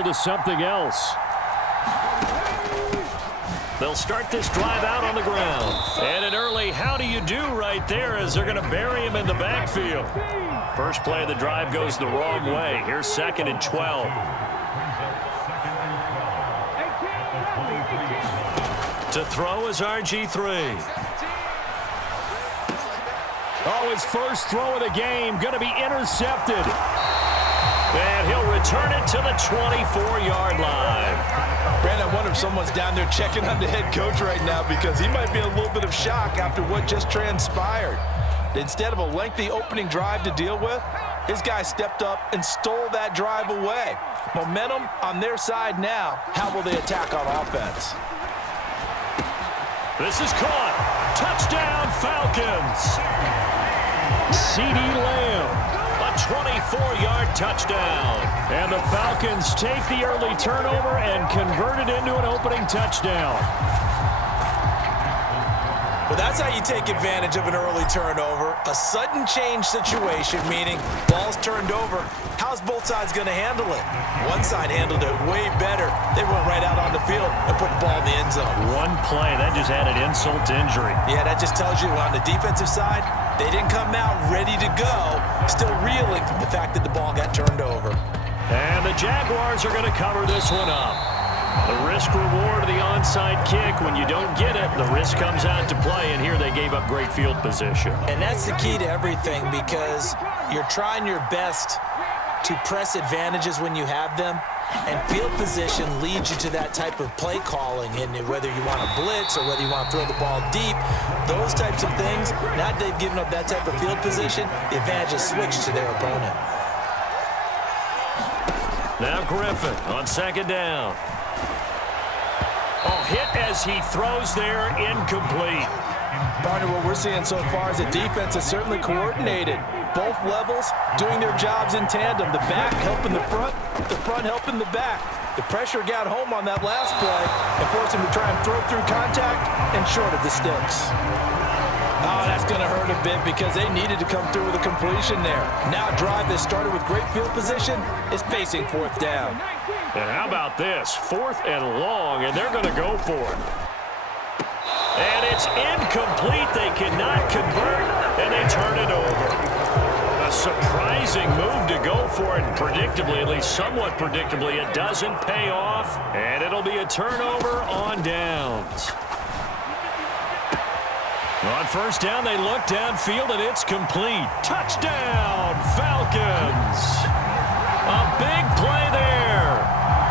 dribble to something else. They'll start this drive out on the ground. And an early how do you do right there as they're going to bury him in the backfield. First play of the drive goes the wrong way. Here's 2nd and 12. To throw is RG3. Oh, his first throw of the game going to be intercepted. And he'll return it to the 24-yard line. Brandon, I wonder if someone's down there checking on the head coach right now because he might be in a little bit of shock after what just transpired. Instead of a lengthy opening drive to deal with, his guy stepped up and stole that drive away. Momentum on their side now. How will they attack on offense? This is caught. Touchdown, Falcons. CeeDee Lamb, a 24-yard touchdown. And the Falcons take the early turnover and convert it into an opening touchdown. Well, that's how you take advantage of an early turnover. A sudden change situation, meaning ball's turned over. How's both sides going to handle it? One side handled it way better. They went right out on the field and put the ball in the end zone. One play, that just added insult to injury. Yeah, that just tells you on the defensive side, they didn't come out ready to go, still reeling from the fact that the ball got turned over. And the Jaguars are going to cover this one up. The risk-reward of the onside kick, when you don't get it, the risk comes out to play, and here they gave up great field position. And that's the key to everything because you're trying your best to press advantages when you have them, and field position leads you to that type of play calling, and whether you want to blitz or whether you want to throw the ball deep, those types of things, now that they've given up that type of field position, the advantage is switched to their opponent. Now Griffin on 2nd down. Oh, hit as he throws there, incomplete. Partner, what we're seeing so far is the defense is certainly coordinated. Both levels doing their jobs in tandem. The back helping the front helping the back. The pressure got home on that last play and forced him to try and throw through contact and short of the sticks. Oh, that's going to hurt a bit because they needed to come through with a completion there. Now a drive that started with great field position is facing 4th down. And how about this? 4th and long, and they're going to go for it. And it's incomplete. They cannot convert, and they turn it over. A surprising move to go for it. Predictably, at least somewhat predictably, it doesn't pay off, and it'll be a turnover on downs. On 1st down, they look downfield, and it's complete. Touchdown, Falcons. A big play there.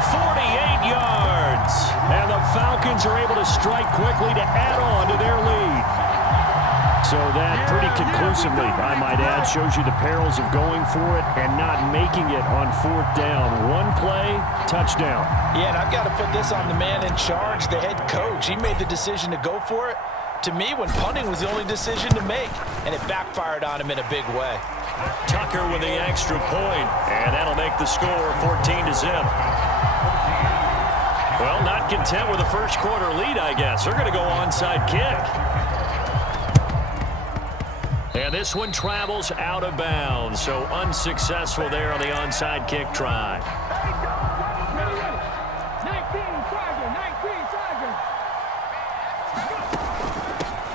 48 yards. And the Falcons are able to strike quickly to add on to their lead. So that pretty conclusively, I might add, shows you the perils of going for it and not making it on 4th down. One play, touchdown. Yeah, and I've got to put this on the man in charge, the head coach. He made the decision to go for it. To me, when punting was the only decision to make, and it backfired on him in a big way. Tucker with the extra point, and that'll make the score 14-0. Well, not content with a first quarter lead, I guess. They're going to go onside kick. And this one travels out of bounds, so unsuccessful there on the onside kick try.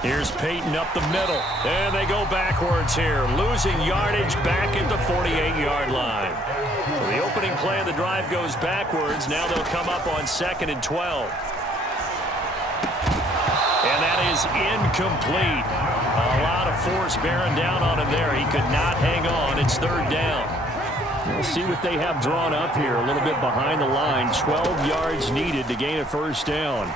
Here's Peyton up the middle, and they go backwards here, losing yardage back at the 48-yard line. Well, the opening play of the drive goes backwards. Now they'll come up on 2nd and 12. And that is incomplete. A lot of force bearing down on him there. He could not hang on. It's 3rd down. We'll see what they have drawn up here. A little bit behind the line. 12 yards needed to gain a 1st down.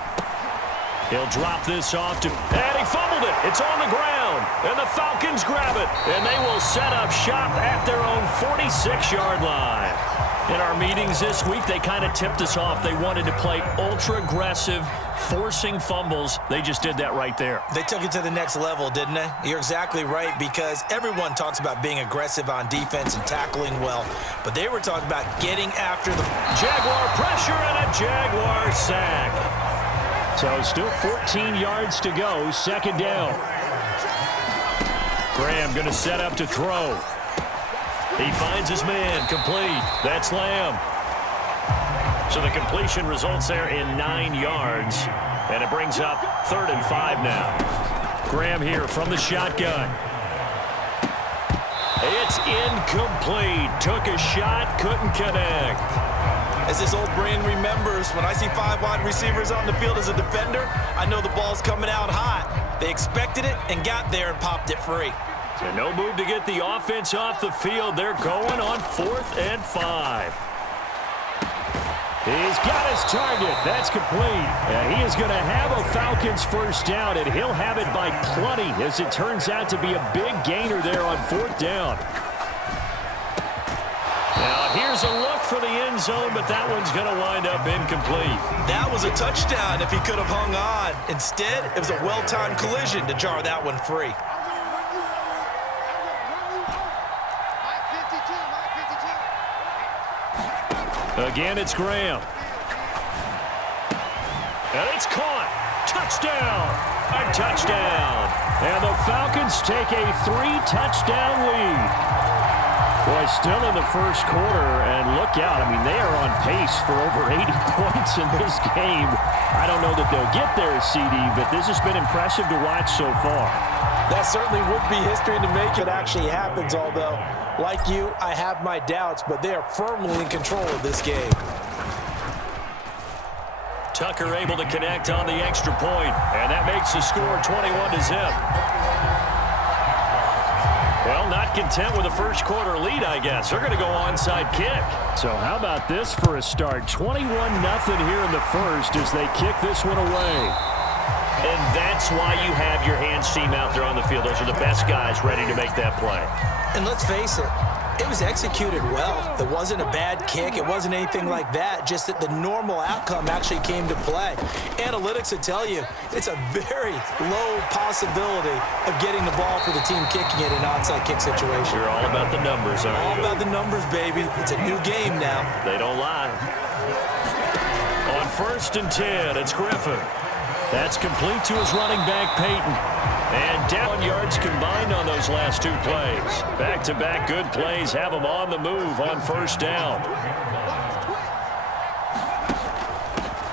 He'll drop this off to, and he fumbled it. It's on the ground, and the Falcons grab it, and they will set up shop at their own 46-yard line. In our meetings this week, they kind of tipped us off. They wanted to play ultra-aggressive, forcing fumbles. They just did that right there. They took it to the next level, didn't they? You're exactly right, because everyone talks about being aggressive on defense and tackling well, but they were talking about getting after the Jaguar pressure and a Jaguar sack. So still 14 yards to go, 2nd down. Graham going to set up to throw. He finds his man, complete. That's Lamb. So the completion results there in 9 yards, and it brings up 3rd and 5 now. Graham here from the shotgun. It's incomplete. Took a shot, couldn't connect. As his old brain remembers, when I see 5 wide receivers on the field as a defender, I know the ball's coming out hot. They expected it and got there and popped it free. And no move to get the offense off the field. They're going on 4th and 5. He's got his target. That's complete. And he is going to have a Falcons first down, and he'll have it by plenty as it turns out to be a big gainer there on 4th down. Now, here's a look for the end zone, but that one's going to wind up incomplete. That was a touchdown if he could have hung on. Instead, it was a well-timed collision to jar that one free. Again, it's Graham. And it's caught. Touchdown. A touchdown. And the Falcons take a 3-touchdown lead. Boy, still in the first quarter, and look out. I mean, they are on pace for over 80 points in this game. I don't know that they'll get there, CD, but this has been impressive to watch so far. That certainly would be history to make it actually happens, although, like you, I have my doubts, but they are firmly in control of this game. Tucker able to connect on the extra point, and that makes the score 21-0. Well, not content with a first quarter lead, I guess. They're going to go onside kick. So how about this for a start? 21-0 here in the first as they kick this one away. And that's why you have your hands team out there on the field. Those are the best guys ready to make that play. And let's face it, it was executed well. It wasn't a bad kick. It wasn't anything like that, just that the normal outcome actually came to play. Analytics will tell you it's a very low possibility of getting the ball for the team kicking it in an onside kick situation. You're all about the numbers, aren't you? All about the numbers, baby. It's a new game now. They don't lie. On 1st and 10, it's Griffin. That's complete to his running back, Peyton. And down yards combined on those last 2 plays. Back-to-back good plays have them on the move on 1st down.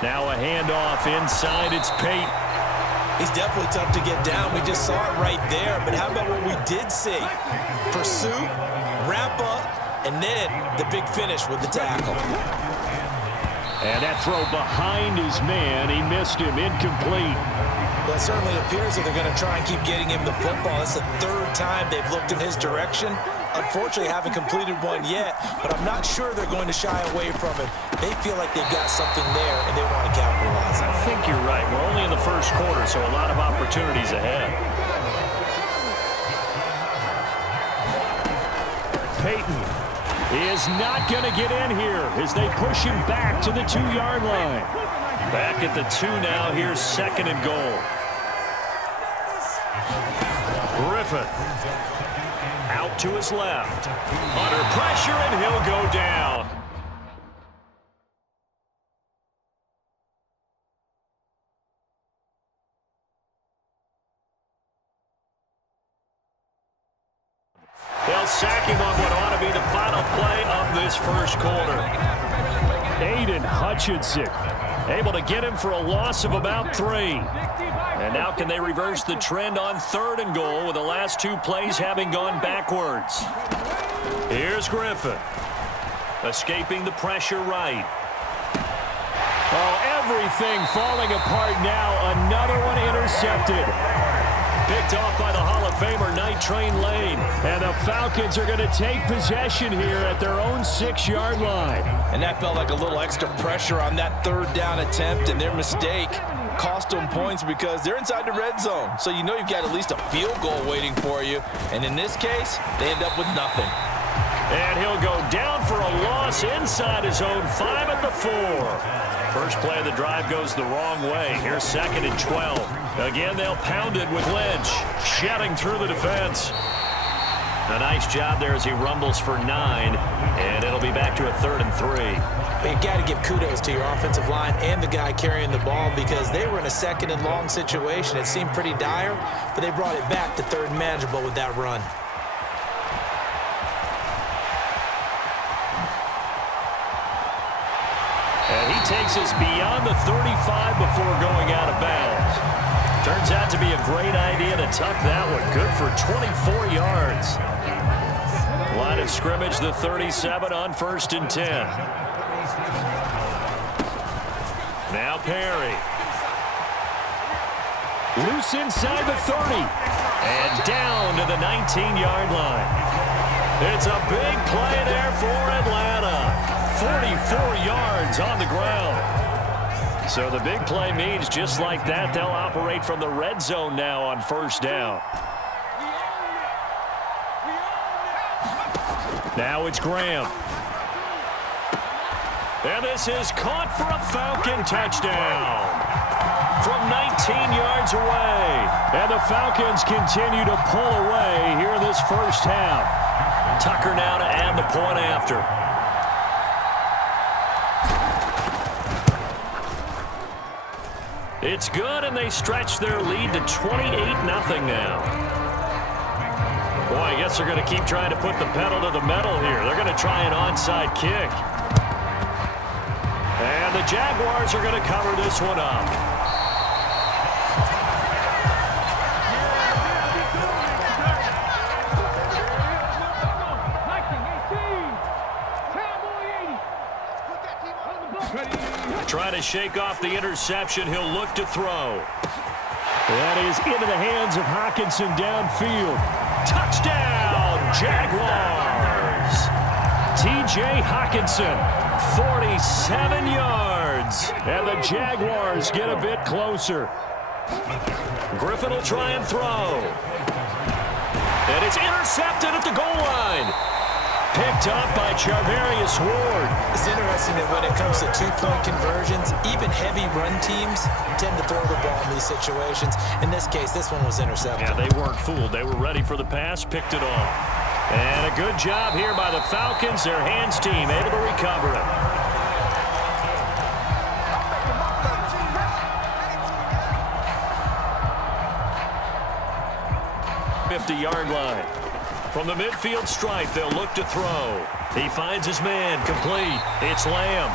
Now a handoff inside. It's Peyton. He's definitely tough to get down. We just saw it right there. But how about what we did see? Pursuit, wrap up, and then the big finish with the tackle. And that throw behind his man. He missed him. Incomplete. Well, it certainly appears that they're going to try and keep getting him the football. That's the 3rd time they've looked in his direction. Unfortunately, haven't completed one yet, but I'm not sure they're going to shy away from it. They feel like they've got something there, and they want to capitalize on it. I think you're right. We're only in the first quarter, so a lot of opportunities ahead. Peyton is not going to get in here as they push him back to the 2-yard line. Back at the 2 now. Here's 2nd and goal. Griffin out to his left. Under pressure, and he'll go down. They'll sack him on what ought to be the final play of this first quarter. Aiden Hutchinson able to get him for a loss of about 3. And now can they reverse the trend on 3rd and goal with the last 2 plays having gone backwards. Here's Griffin. Escaping the pressure right. Oh, everything falling apart now. Another one intercepted. Picked off by the Hall of Famer Night Train Lane. And the Falcons are going to take possession here at their own 6-yard line. And that felt like a little extra pressure on that 3rd down attempt, and their mistake cost them points because they're inside the red zone. So you know you've got at least a field goal waiting for you. And in this case, they end up with nothing. And he'll go down for a loss inside his own 5 at the 4. First play of the drive goes the wrong way. Here's 2nd and 12. Again, they'll pound it with Lynch, shedding through the defense. A nice job there as he rumbles for 9, and it'll be back to a 3rd and 3. But you got to give kudos to your offensive line and the guy carrying the ball because they were in a 2nd and long situation. It seemed pretty dire, but they brought it back to 3rd and manageable with that run. And he takes us beyond the 35 before going out of bounds. Turns out to be a great idea to tuck that one. Good for 24 yards. Line of scrimmage, the 37 on 1st and 10. Now Perry. Loose inside the 30. And down to the 19-yard line. It's a big play there for Atlanta. 44 yards on the ground. So the big play means just like that, they'll operate from the red zone now on 1st down. Now it's Graham. And this is caught for a Falcon touchdown from 19 yards away. And the Falcons continue to pull away here in this 1st half. Tucker now to add the point after. It's good, and they stretch their lead to 28-0 now. Boy, I guess they're going to keep trying to put the pedal to the metal here. They're going to try an onside kick. And the Jaguars are going to cover this one up. Trying to shake off the interception. He'll look to throw. That is into the hands of Hockenson downfield. Touchdown, Jaguars. T.J. Hockenson, 47 yards. And the Jaguars get a bit closer. Griffin will try and throw. And it's intercepted at the goal line. Picked up by Charvarius Ward. It's interesting that when it comes to two-point conversions, even heavy run teams tend to throw the ball in these situations. In this case, this one was intercepted. Yeah, they weren't fooled. They were ready for the pass, picked it off. And a good job here by the Falcons. Their hands team able to recover it. '50-yard line. From the midfield stripe, they'll look to throw. He finds his man, complete. It's Lamb.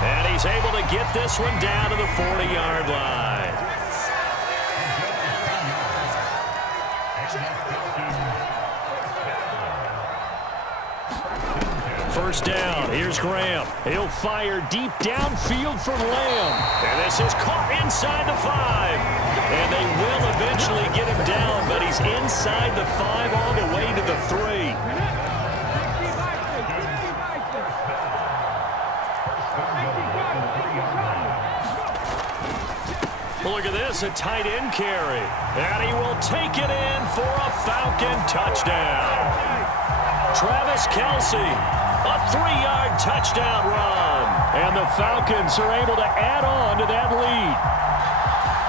And he's able to get this one down to the 40-yard line. First down, here's Graham. He'll fire deep downfield from Lamb. And this is caught inside the 5. And they will eventually get him down, but he's inside the 5 all the way to the 3. Look at this, a tight end carry. And he will take it in for a Falcon touchdown. Travis Kelce, a 3-yard touchdown run. And the Falcons are able to add on to that lead.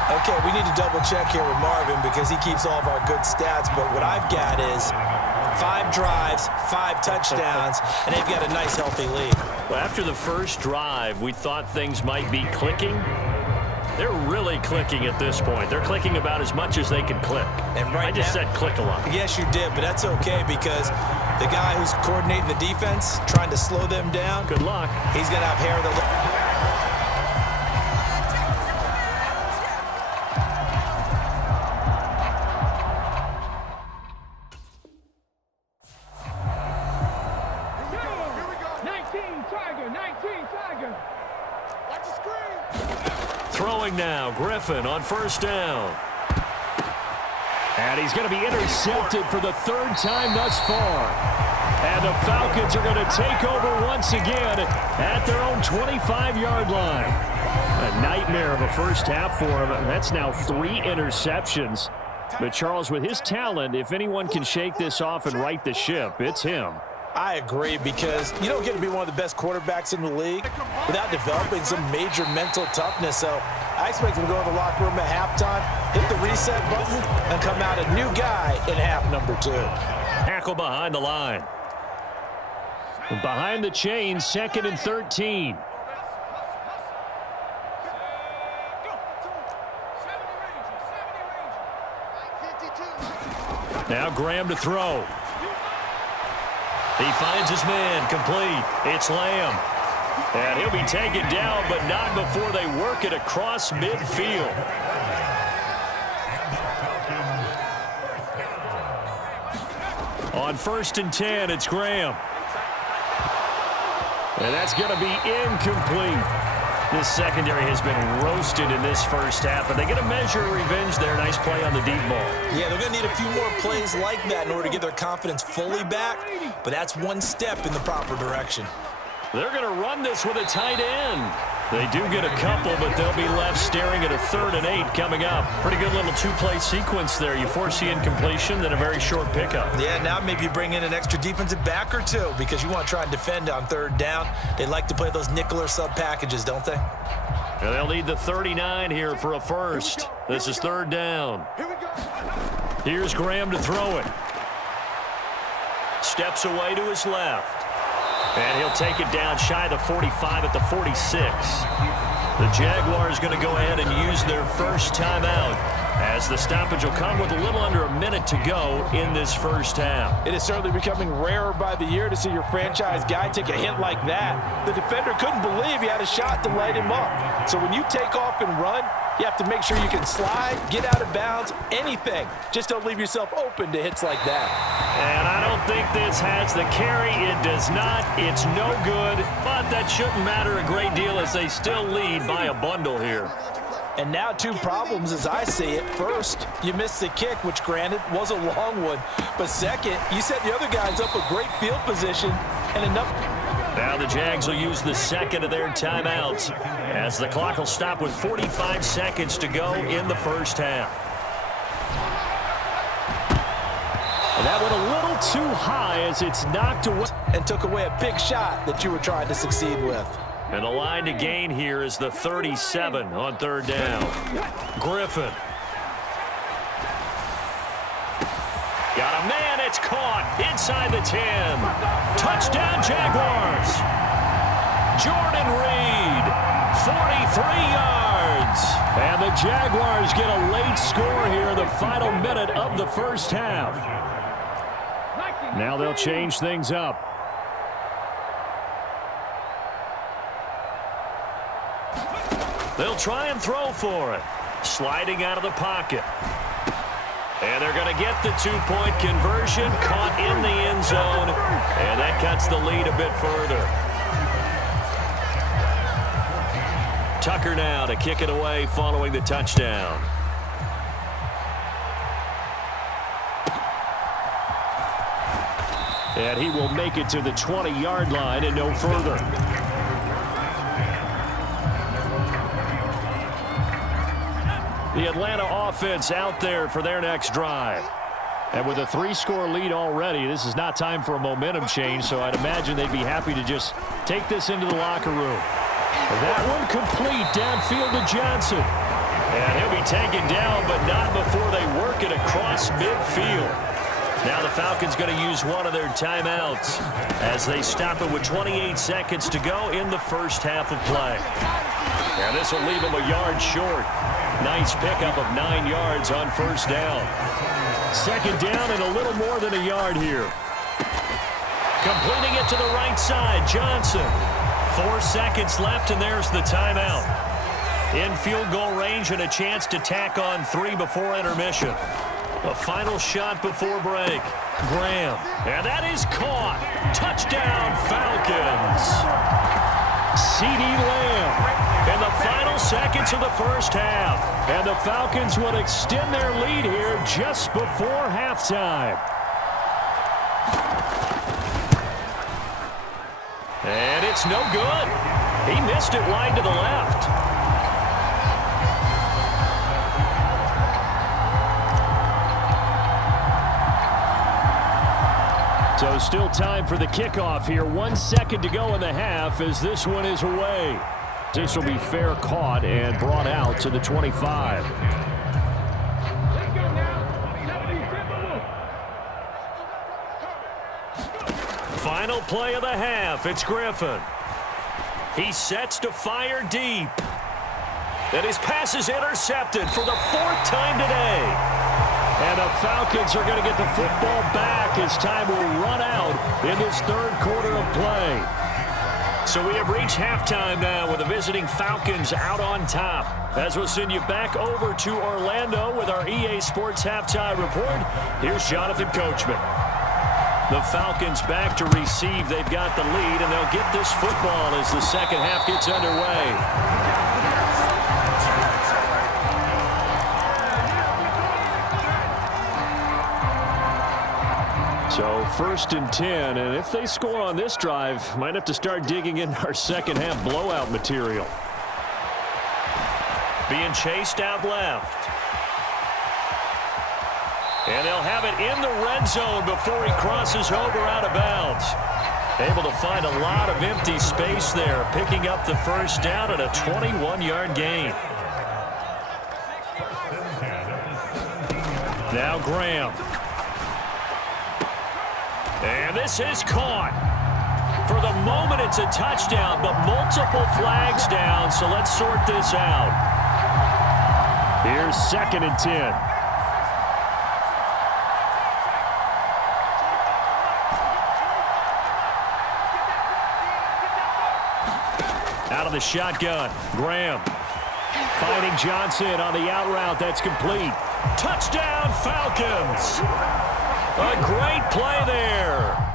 Okay, we need to double-check here with Marvin because he keeps all of our good stats, but what I've got is 5 drives, 5 touchdowns, and they've got a nice, healthy lead. Well, after the first drive, we thought things might be clicking. They're really clicking at this point. They're clicking about as much as they can click. And right I just said click a lot. Yes, you did, but that's okay because the guy who's coordinating the defense, trying to slow them down. Good luck. He's going to have hair of the... Throwing now, Griffin on first down. And he's going to be intercepted for the 3rd time thus far. And the Falcons are going to take over once again at their own 25-yard line. A nightmare of a first half for him. That's now 3 interceptions. But Charles, with his talent, if anyone can shake this off and right the ship, it's him. I agree because you don't get to be one of the best quarterbacks in the league without developing some major mental toughness. So I expect him to go to the locker room at halftime, hit the reset button, and come out a new guy in half number 2. Tackle behind the line. Behind the chain, 2nd and 13. Now Graham to throw. He finds his man, complete. It's Lamb. And he'll be taken down, but not before they work it across midfield. On 1st and 10, it's Graham. And that's going to be incomplete. This secondary has been roasted in this first half, but they get a measure of revenge there. Nice play on the deep ball. Yeah, they're going to need a few more plays like that in order to get their confidence fully back, but that's one step in the proper direction. They're going to run this with a tight end. They do get a couple, but they'll be left staring at a 3rd and 8 coming up. Pretty good little two-play sequence there. You force the incompletion, then a very short pickup. Yeah, now maybe you bring in an extra defensive back or two because you want to try and defend on 3rd down. They like to play those nickel or sub packages, don't they? And they'll need the 39 here for a first. This is 3rd down. Here's Graham to throw it. Steps away to his left. And he'll take it down shy of the 45 at the 46. The Jaguars going to go ahead and use their first timeout as the stoppage will come with a little under a minute to go in this first half. It is certainly becoming rarer by the year to see your franchise guy take a hit like that. The defender couldn't believe he had a shot to light him up. So when you take off and run, you have to make sure you can slide, get out of bounds, anything. Just don't leave yourself open to hits like that. And I don't think this has the carry. It does not. It's no good. But that shouldn't matter a great deal as they still lead by a bundle here. And now 2 problems as I see it. First, you missed the kick, which granted was a long one. But second, you set the other guys up a great field position and enough. Now the Jags will use the second of their timeouts as the clock will stop with 45 seconds to go in the first half. And that went a little too high as it's knocked away. And took away a big shot that you were trying to succeed with. And the line to gain here is the 37 on 3rd down. Griffin. Got a man, it's caught inside the 10. Touchdown Jaguars. Jordan Reed, 43 yards. And the Jaguars get a late score here in the final minute of the first half. Now they'll change things up. They'll try and throw for it. Sliding out of the pocket. And they're going to get the 2-point conversion, caught in the end zone, and that cuts the lead a bit further. Tucker now to kick it away following the touchdown. And he will make it to the 20-yard line and no further. The Atlanta offense out there for their next drive. And with a 3-score lead already, this is not time for a momentum change, so I'd imagine they'd be happy to just take this into the locker room. And that one complete downfield to Johnson. And he'll be taken down, but not before they work it across midfield. Now the Falcons going to use one of their timeouts as they stop it with 28 seconds to go in the first half of play. And this will leave them a yard short. Nice pickup of 9 yards on 1st down. 2nd down and a little more than a yard here. Completing it to the right side, Johnson. 4 seconds left, and there's the timeout. In field goal range and a chance to tack on 3 before intermission. A final shot before break. Graham. And that is caught. Touchdown, Falcons. CeeDee Lamb. In the final seconds of the first half. And the Falcons will extend their lead here just before halftime. And it's no good. He missed it wide to the left. So still time for the kickoff here. 1 second to go in the half as this one is away. This will be fair caught and brought out to the 25. Final play of the half. It's Griffin. He sets to fire deep. And his pass is intercepted for the 4th time today. And the Falcons are going to get the football back as time will run out in this 3rd quarter of play. So we have reached halftime now with the visiting Falcons out on top. As we'll send you back over to Orlando with our EA Sports Halftime Report, here's Jonathan Coachman. The Falcons back to receive. They've got the lead, and they'll get this football as the second half gets underway. So 1st and 10, and if they score on this drive, might have to start digging in our second half blowout material. Being chased out left. And they'll have it in the red zone before he crosses over out of bounds. Able to find a lot of empty space there, picking up the first down at a 21-yard gain. Now Graham. And this is caught. For the moment, it's a touchdown, but multiple flags down, so let's sort this out. Here's 2nd and 10. Out of the shotgun, Graham. Finding Johnson on the out route, that's complete. Touchdown, Falcons! A great play there.